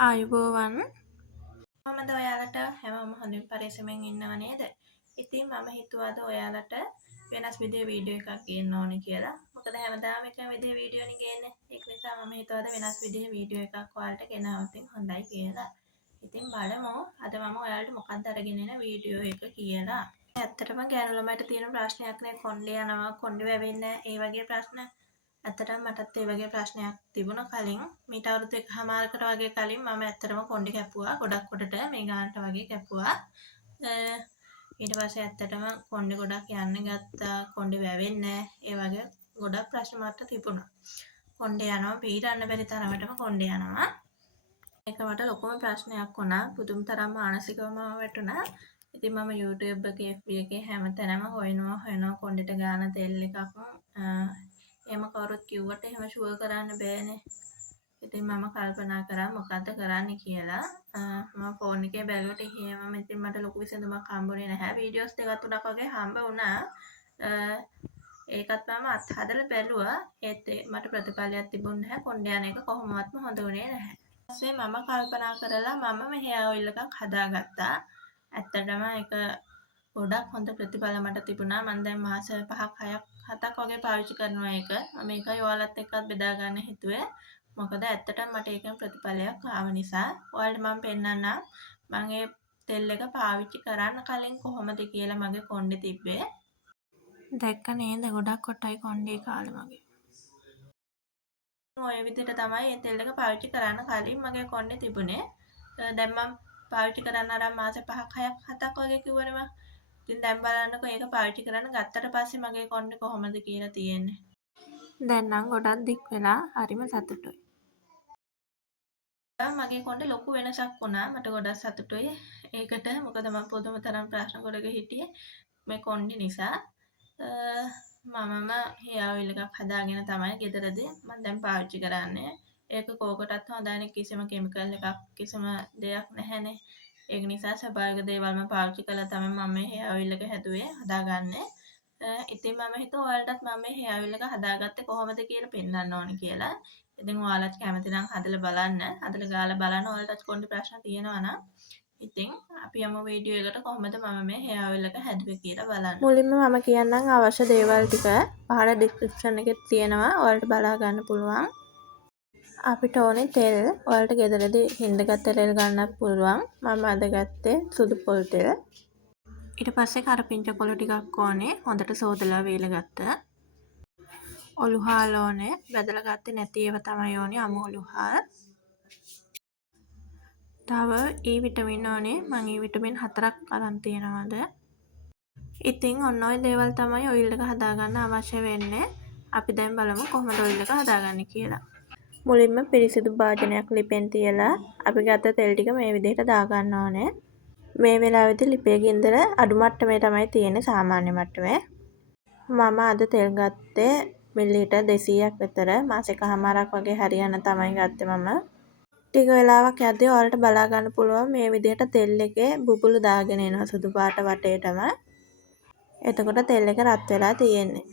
ආයුබෝවන් මමද ඔයාලට හැමෝම හොඳින් පරිස්සමෙන් ඉන්නව නේද? ඉතින් මම හිතුවාද ඔයාලට වෙනස් විදිහේ වීඩියෝ එකක් ගේන්න ඕනේ කියලා. මොකද හැමදාම එකම විදිහේ වීඩියෝනේ ගේන්නේ. ඒක නිසා මම හිතුවාද වෙනස් විදිහේ වීඩියෝ එකක් ඔයාලට ගෙනාවොත් හොඳයි කියලා. ඉතින් බලමු අද මම ඔයාලට මොකක්ද අරගෙන එන වීඩියෝ එක කියලා. ඇත්තටම ගෑනු ළමයිට තියෙන ප්‍රශ්නයක් නේ කොණ්ඩේ යනවා, කොණ්ඩේ වැවෙන්නේ ඒ වගේ ප්‍රශ්න. ඇත්තටම මටත් ඒ වගේ ප්‍රශ්නයක් තිබුණා කලින්. මීට අවුරුදු එකහමාරකට වගේ කලින් මම ඇත්තටම කොණ්ඩේ කැපුවා. ගොඩක් කොටට මේ ගානට වගේ කැපුවා. ඊට පස්සේ ඇත්තටම කොණ්ඩේ ගොඩක් යන්න ගත්තා. කොණ්ඩේ වැවෙන්නේ ඒ වගේ ගොඩක් ප්‍රශ්න මට තිබුණා. කොණ්ඩේ යනවා, පීරන්න බැරි තරමටම කොණ්ඩේ යනවා. ඒක මට ලොකුම ප්‍රශ්නයක් වුණා. පුදුම තරම් මානසිකවම වැටුණා. ඉතින් මම YouTube එකේ FB එකේ හැමතැනම හොයනවා කොණ්ඩේට ගාන තෙල් එකක්. එහෙම කවුරුත් කිව්වට එහෙම ෂුවර් කරන්න බෑනේ. ඉතින් මම කල්පනා කරා මොකද්ද කරන්න කියලා. මම ෆෝන් එකේ බැලුවට එහෙමම ඉතින් මට ලොකු විසඳුමක් හම්බුනේ නැහැ. වීඩියෝස් දෙකක් තුනක් වගේ හම්බ වුණා. ඒකත් මම අත්හදලා බැලුවා. ඒත් මට ප්‍රතිඵලයක් තිබුණේ නැහැ. කොණ්ඩේ යන එක කොහොමවත්ම හොඳ වුණේ නැහැ. ඊපස්සේ මම කල්පනා කරලා මම hear oil එකක් හදාගත්තා. ඇත්තටම ඒක ගොඩක් හොඳ ප්‍රතිඵල මට තිබුණා. මම දැන් මාස 5ක් 6ක් 7ක් වගේ පාවිච්චි කරනවා ඒක. මම මේකයි ඔයාලත් එක්කත් බෙදා ගන්න හිතුවේ. මොකද ඇත්තටම මට ඒකෙන් ප්‍රතිඵලයක් ආව නිසා. ඔයාලට මම පෙන්නන්නම්. මම ඒ තෙල් එක පාවිච්චි කරන්න කලින් කොහොමද කියලා මගේ කොණ්ඩේ තිබ්බේ. දැක්ක නේද? ගොඩක් කොටයි කොණ්ඩේ කාලේ මගේ. ඔය විදිහට තමයි මේ තෙල් එක පාවිච්චි කරන්න කලින් මගේ කොණ්ඩේ තිබුණේ. දැන් මම පාවිච්චි කරන්න අරන් මාස 5ක් 6ක් 7ක් වගේ කිව්වනේ මම. ඉතින් දැන් බලන්නකෝ ඒක පාවිච්චි කරන්න ගත්තට පස්සේ මගේ කොණ්ඩේ කොහොමද කියලා තියෙන්නේ. දැන් නම් ගොඩක් දික් වෙලා හරිම සතුටුයි. මගේ කොණ්ඩේ ලොකු වෙනසක් වුණා. මට ගොඩක් සතුටුයි. ඒකට මොකද මම පුදුම තරම් ප්‍රශ්න ගොඩක හිටියේ මේ කොණ්ඩේ නිසා. මමම hear oil එකක් හදාගෙන තමයි ගෙදරදී මම දැන් පාවිච්චි කරන්නේ. ඒක කෝකටත් හොඳයි කිසිම කිමිකල් එකක් කිසිම දෙයක් නැහැනේ. ඒක නිසා ස්වභාවික දේවල්ම පාවිච්චි කළා තමයි මම මේ hear oil එක හැදුවේ හදාගන්නේ. ඉතින් මම හිතුවා ඔයාලටත් මම මේ hear oil එක හදාගත්තේ කොහොමද කියලා පෙන්නන්න ඕනේ කියලා. ඉතින් ඔයාලත් කැමති නම් හදලා බලන්න. හදලා ගාලා බලන්න ඔයාලටත් කොණ්ඩේ ප්‍රශ්න තියෙනවා නම්. ඉතින් අපි යමු වීඩියෝ එකට කොහොමද මම මේ hear oil එක හැදුවේ කියලා බලන්න. මුලින්ම මම කියන්නම් අවශ්‍ය දේවල් ටික පහළ ඩිස්ක්‍රිප්ෂන් එකේ තියෙනවා. ඔයාලට බලා ගන්න පුළුවන්. අපිට ඕනේ තෙල්. ඔයාලට ගෙදරදී හින්දගත් තෙල් ගන්නත් පුළුවන්. මම අද ගත්තේ සුදු පොල් තෙල්. ඊට පස්සේ කරපිංචා කොළ ටිකක් ඕනේ. හොඳට සෝදලා වේලගත්ත. ඔලුහාල් ඕනේ. බෙදලා ගත්තේ නැති ඒවා තමයි ඕනේ. අමු ඔලුහාල්. තව E විටමින් ඕනේ. මම E විටමින් 4ක් අරන් තියනවාද. ඉතින් ඔන්න ඔය දේවල් තමයි ඔයිල් එක හදාගන්න අවශ්‍ය වෙන්නේ. අපි දැන් බලමු කොහොමද ඔයිල් එක හදාගන්නේ කියලා. මුලින්ම පිරිසිදු භාජනයක් ලිපෙන් තියලා අපි ගත්ත තෙල් ටික මේ විදිහට දාගන්න ඕනේ. මේ වෙලාවේදී ලිපේ ගින්දර අඩු මට්ටමේ තමයි තියෙන්නේ සාමාන්‍ය මට්ටමේ. මම අද තෙල් ගත්තේ මිලිලීටර් 200ක් විතර. මාස එකහමාරක් වගේ හරියන තමයි ගත්තේ මම. ටික වෙලාවක් යද්දී ඔයාලට බලා ගන්න පුළුවන් මේ විදිහට තෙල් එකේ බුබුලු දාගෙන එනවා සුදු පාට වටේටම. එතකොට තෙල් එක රත් වෙලා තියෙන්නේ.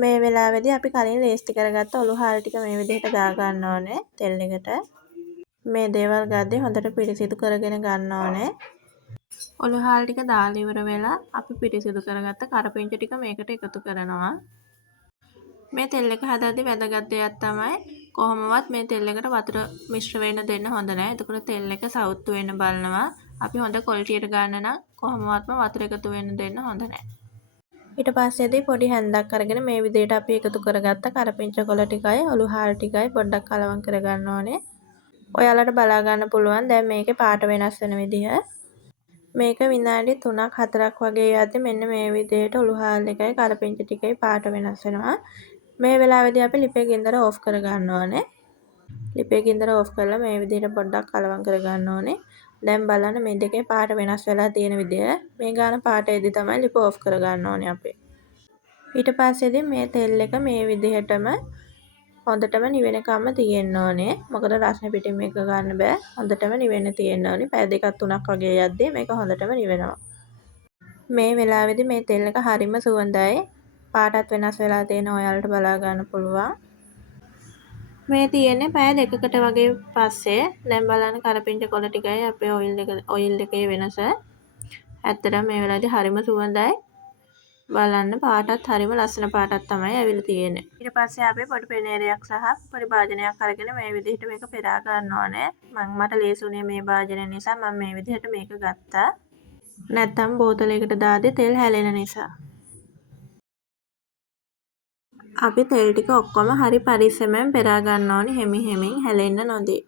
මේ වෙලාවේදී අපි කලින් ලේස්ති කරගත්ත ඔලුහාල් ටික මේ විදිහට දා ගන්න ඕනේ තෙල් එකට. මේ දේවල් ගද්දී හොඳට පිරිසිදු කරගෙන ගන්න ඕනේ. ඔලුහාල් ටික දාලා ඉවර වෙලා අපි පිරිසිදු කරගත්ත කරපිංචා ටික මේකට එකතු කරනවා. මේ තෙල් එක හදද්දී වැදගත් දෙයක් තමයි කොහොමවත් මේ තෙල් එකට වතුර මිශ්‍ර වෙන්න දෙන්න හොඳ නැහැ. එතකොට තෙල් එක සවුත්තු වෙන්න බලනවා. අපි හොඳ ක්වොලිටියට ගන්න නම් කොහොමවත්ම වතුර එකතු වෙන්න දෙන්න හොඳ නැහැ. ඊට පස්සේදී පොඩි හැන්දක් අරගෙන මේ විදිහට අපි එකතු කරගත්ත කරපිංචා කොළ ටිකයි ඔලුහාල් ටිකයි පොඩ්ඩක් කලවම් කරගන්න ඕනේ. ඔයාලට බලා ගන්න පුළුවන් දැන් මේකේ පාට වෙනස් වෙන විදිහ. මේක විනාඩි 3ක් 4ක් වගේ යද්දි මෙන්න මේ විදිහට ඔලුහාල් එකයි කරපිංචා ටිකයි පාට වෙනස් වෙනවා. මේ වෙලාවේදී අපි ලිපේ ගින්දර ඕෆ් කර ගන්න ඕනේ. ලිපේ ගින්දර ඕෆ් කරලා මේ විදිහට පොඩ්ඩක් කලවම් කර ගන්න ඕනේ. දැන් බලන්න මේ දෙකේ පාට වෙනස් වෙලා තියෙන විදිය. මේ ගාන පාටේදී තමයි ලිප ඕෆ් කර ගන්න ඕනේ අපි. ඊට පස්සේදී මේ තෙල් එක මේ විදිහටම හොඳටම නිවෙනකම්ම තියෙන්න ඕනේ. මොකද රස්නේ පිටින් මේක ගන්න බෑ. හොඳටම නිවෙන්න තියෙන්න ඕනේ. පැය දෙකක් තුනක් වගේ යද්දී මේක හොඳටම නිවෙනවා. මේ වෙලාවේදී මේ තෙල් එක හරිම සුවඳයි. පාටත් වෙනස් වෙලා තියෙන ඔයාලට බලා ගන්න පුළුවන්. මේ තියෙන්නේ පැය දෙකකට වගේ පස්සේ. දැන් බලන්න කරපිංචා කොළ ටිකයි අපේ ඔයිල් එකේ වෙනස. ඇත්තටම මේ වෙලාවේදී හරිම සුවඳයි. බලන්න පාටත් හරිම ලස්සන පාටක් තමයි ඇවිල්ලා තියෙන්නේ. ඊට පස්සේ අපි පොඩි පෙනේරයක් සහ පොඩි භාජනයක් අරගෙන මේ විදිහට මේක පෙරා ගන්න ඕනේ. මට ලේසුනේ මේ භාජනය නිසා මම මේ විදිහට මේක ගත්තා. නැත්තම් බෝතලයකට දාද්දි තෙල් හැලෙන නිසා. අපි තෙල් ටික ඔක්කොම හරි පරිස්සමෙන් පෙරා ගන්න ඕනේ හෙමින් හැලෙන්න නොදී.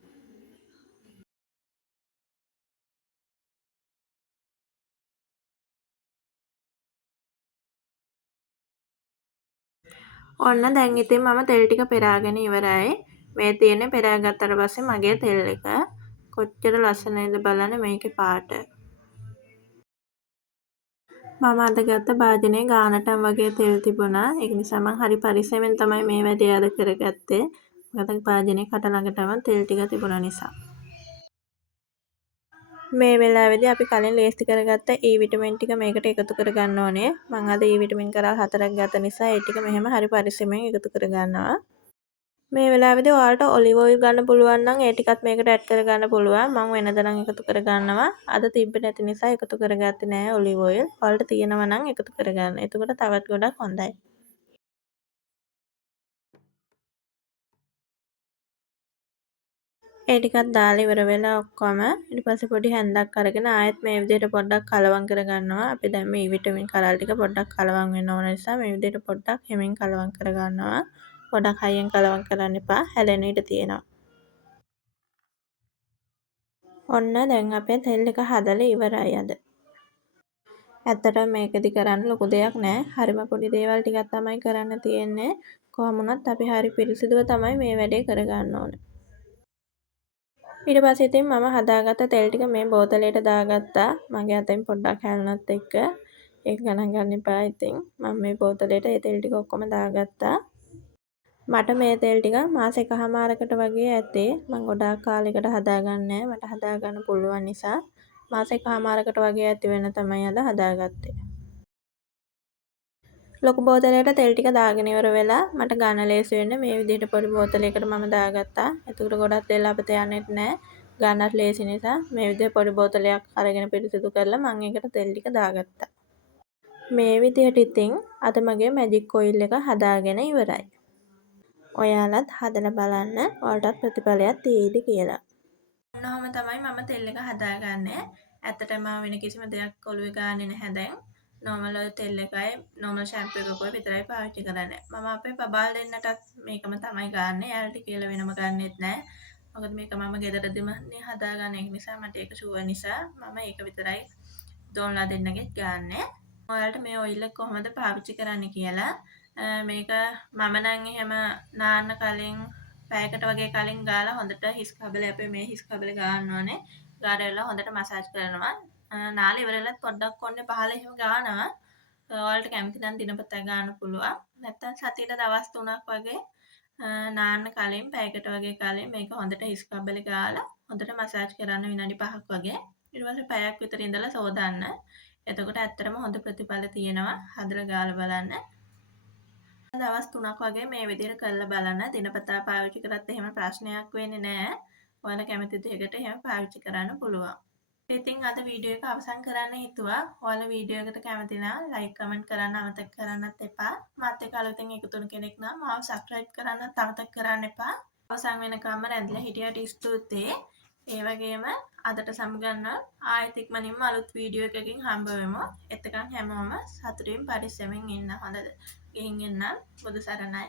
ඔන්න දැන් ඉතින් මම තෙල් ටික පෙරාගෙන ඉවරයි. මේ තියෙන්නේ පෙරා ගත්තට පස්සේ මගේ තෙල් එක. කොච්චර ලස්සනයිද බලන්න මේකේ පාට. මම අද ගත්ත භාජනයේ ගානටම වගේ තෙල් තිබුණා. ඒක නිසා මම හරි පරිස්සමෙන් තමයි මේ වැඩේ අද කරගත්තේ. මොකද භාජනයේ කට ළඟටම තෙල් ටික තිබුණ නිසා. මේ වෙලාවේදී අපි කලින් ලේස්ති කරගත්ත E විටමින් ටික මේකට එකතු කරගන්න ඕනේ. මම අද E විටමින් කරා 4ක් ගත නිසා ඒ ටික මෙහෙම හරි පරිස්සමෙන් එකතු කරගන්නවා. මේ වෙලාවේදී ඔයාලට ඔලිව් ඔයිල් ගන්න පුළුවන් නම් ඒ ටිකත් මේකට ඇඩ් කරගන්න පුළුවන්. මම වෙනද නම් එකතු කරගන්නවා. අද තිබ්බේ නැති නිසා එකතු කරගත්තේ නෑ ඔලිව් ඔයිල්. ඔයාලට තියෙනවා නම් එකතු කරගන්න. එතකොට තවත් ගොඩක් හොඳයි. ඒ ටිකත් දාලා ඉවර වෙලා ඔක්කොම ඊට පස්සේ පොඩි හැන්දක් අරගෙන ආයෙත් මේ විදිහට පොඩ්ඩක් කලවම් කරගන්නවා. අපි දැන් මේ විටමින් කරල් ටික පොඩ්ඩක් කලවම් වෙන්න ඕන නිසා මේ විදිහට පොඩ්ඩක් හැමින් කලවම් කරගන්නවා. ගොඩක් හයියෙන් කලවම් කරන්න එපා. හැලෙන්න ඉඩ තියෙනවා. ඔන්න දැන් අපේ තෙල් එක හදලා ඉවරයි අද. ඇත්තටම මේකෙදි කරන්න ලොකු දෙයක් නෑ. හරිම පොඩි දේවල් ටිකක් තමයි කරන්න තියෙන්නේ. කොහොම වුණත් අපි හරි පිරිසිදුව තමයි මේ වැඩේ කරගන්න ඕනේ. ඊට පස්සේ ඉතින් මම හදාගත්ත තෙල් ටික මේ බෝතලයට දාගත්තා. මගේ අතෙන් පොඩ්ඩක් හැලුණත් එක්ක ඒක ගණන් ගන්න එපා ඉතින්. මම මේ බෝතලයට ඒ තෙල් ටික ඔක්කොම දාගත්තා. මට මේ තෙල් ටික මාස එකහමාරකට වගේ ඇත්තේ. මම ගොඩාක් කාලයකට හදාගන්නේ මට හදාගන්න පුළුවන් නිසා මාස එකහමාරකට වගේ ඇති වෙන තමයි අද හදාගත්තේ. ලොකු බෝතලයට තෙල් ටික දාගෙන ඉවර වෙලා මට ගන්න ලේසි වෙන්නේ මේ විදිහට පොඩි බෝතලයකට මම දාගත්තා. එතකොට ගොඩක් තෙල් අපිට යන්නෙත් නෑ. ගන්නත් ලේසි නිසා මේ විදිහට පොඩි බෝතලයක් අරගෙන පිරිසිදු කරලා මම ඒකට තෙල් ටික දාගත්තා. මේ විදිහට ඉතින් අද මගේ මැජික් ඔයිල් එක හදාගෙන ඉවරයි. ඔයාලත් හදලා බලන්න ඔයාලටත් ප්‍රතිඵලයක් තියෙයිද කියලා. ඔන්නෝම තමයි මම තෙල් එක හදාගන්නේ. ඇත්තටම වෙන කිසිම දෙයක් ඔලුවේ ගාන්නේ නැහැ දැන්. නෝමල් තෙල් එකයි නෝමල් ෂැම්පූ එකකුයි විතරයි පාවිච්චි කරන්නේ. මම අපේ බබාල් දෙන්නටත් මේකම තමයි ගන්නෙ. එයාලට කියලා වෙනම ගන්නෙත් නැහැ. මොකද මේක මම ගෙදරදීම හදාගන්න ඒක නිසා මට ඒක ෂුවර් නිසා මම ඒක විතරයි දොන්ලා දෙන්නගෙත් ගන්නෙ. ඔයාලට මේ ඔයිල් එක කොහොමද පාවිච්චි කරන්න කියලා මේක මම නම් එහෙම නාන්න කලින් පැයකට වගේ කලින් ගාලා හොඳට හිස් කබලේ අපේ මේ හිස් කබලේ ගන්න ඕනේ. ගාලා හොඳට මසාජ් කරනවා. නාලා ඉවරලත් පොඩ්ඩක් ඔන්නේ පහල එහෙම ගානවා. ඔයාලට කැමති නම් දිනපතා ගන්න පුළුවන්. නැත්තම් සතියට දවස් 3ක් වගේ නාන්න කලින් පැයකට වගේ කලින් මේක හොඳට හිස් කබලේ ගාලා හොඳට මසාජ් කරන්න විනාඩි 5ක් වගේ. ඊට පස්සේ පැයක් විතර ඉඳලා සෝදන්න. එතකොට ඇත්තටම හොඳ ප්‍රතිඵල තියෙනවා. හදලා ගාලා බලන්න. දවස් 3ක් වගේ මේ විදිහට කරලා බලන්න. දිනපතා පාවිච්චි කරත් එහෙම ප්‍රශ්නයක් වෙන්නේ නැහැ. ඔයාලා කැමති දෙයකට එහෙම පාවිච්චි කරන්න පුළුවන්. ඉතින් අද වීඩියෝ එක අවසන් කරන්න හිතුවා. ඔයාලා වීඩියෝ එකට කැමති නම් ලයික් කමෙන්ට් කරන්න අමතක කරන්නත් එපා. මාත් එක්ක අලුතෙන් එකතු වෙන කෙනෙක් නම් මාව සබ්ස්ක්‍රයිබ් කරන්නත් අමතක කරන්න එපා. අවසන් වෙනකම්ම රැඳිලා හිටියට ස්තුතියි. ඒ වගේම අදට සමුගන්න ආයෙත් ඉක්මනින්ම අලුත් වීඩියෝ එකකින් හම්බ වෙමු. එතකන් හැමෝම සතුටින් පරිස්සමෙන් ඉන්න හොඳද? ගිහින් එන්නම්. බුදු සරණයි.